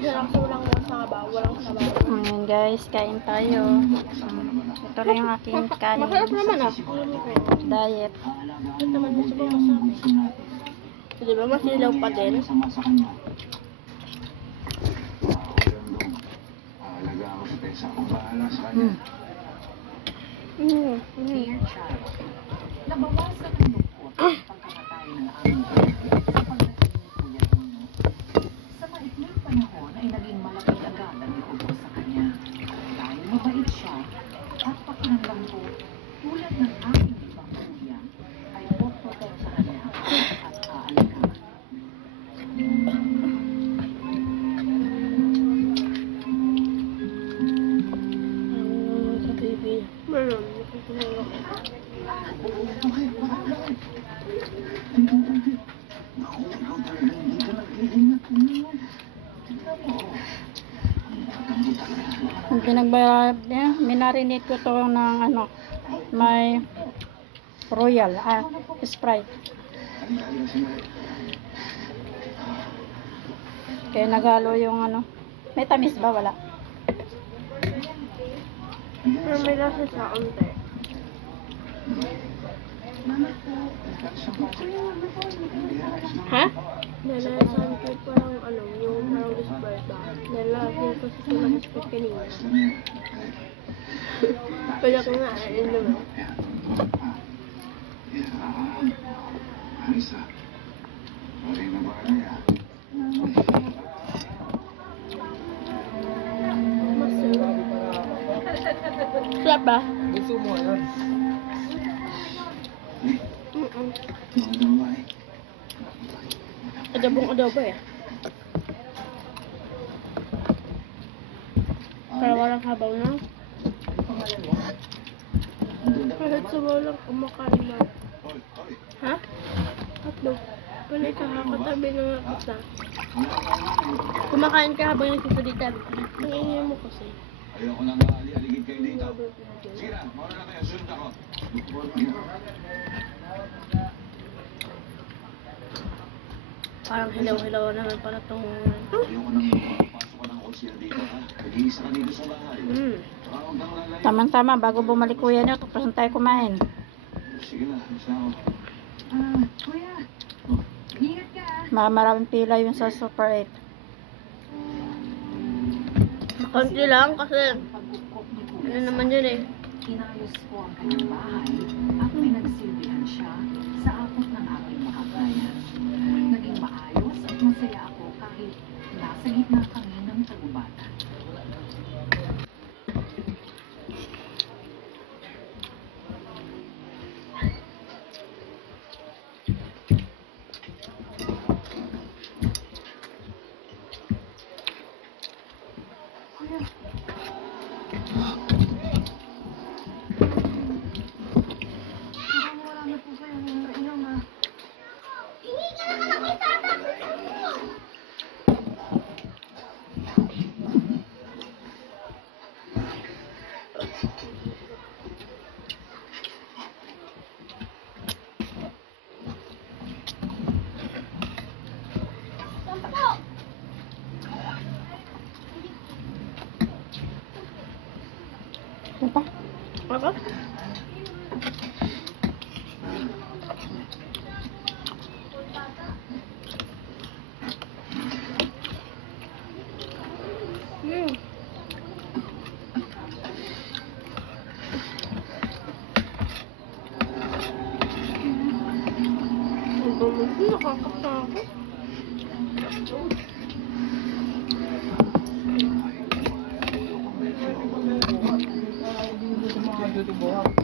Masarap sa walang sabaw, walang sabaw. Ayan guys, kain tayo. Ito lang yung aking kanin. Masarap naman ah. Diet. Ito naman mo sa masarap. So, diba masilaw pa din? Dear child, nabawasan ang lungkot at pagkamatay ng aming sa pagdating ni Kuya Dino. Sa maikling panahon ay naging malaki agad ang loob ko sa kanya. Dahil mabait siya at pakiramdam ko, tulad ng aking ibang kuya, ay poprotektahan niya at aalagaan. Sa baby. Meron. Minarinate ko to ng ano, may royal, Sprite. Kaya nagalo yung ano, may tamis ba? Wala. Pero may lasa sa onte. Ha? Nalasan ko parang ano, yung parang Sprite ba? Nalasan ko sa mga Sprite kanina. Kaya ko nga, ayun naman. Sarap ba? Gusto mo yan? Adobong-adobo eh. Para walang habaw na. Kahit sabaw lang kumakain na. Ha? Hotdog. Panay ka kakatabi na nga kita. Kumakain ka habang nagsisalitan. Nangingin mo kasi. Ayoko nang aligid kayo dito. Sige na, mauna na kayo. Sunod ako. Parang hilaw-hilaw naman para itong... Ayoko nang pasok ka ng konsya dito, ha? Nag-iisa ka dito sa bahay. Huwag kang lalaki. Tama-tama, bago bumalik kuya niyo, tapos na tayo kumain. Sige na, isa ako. Kuya, ingat ka Maraming pila yun sa Super 8. Konti lang kasi pagkukop ni ano Kuya naman yun eh. Inayos ko ang kanyang bahay at pinagsilbihan siya sa abot ng aking makakayan. Naging maayos at masaya ako kahit nasa gitna kami ng tagubatan. Wala na po kayo ng ilang Ano pa? Ako? Nakakatakot. Mga duty buhak.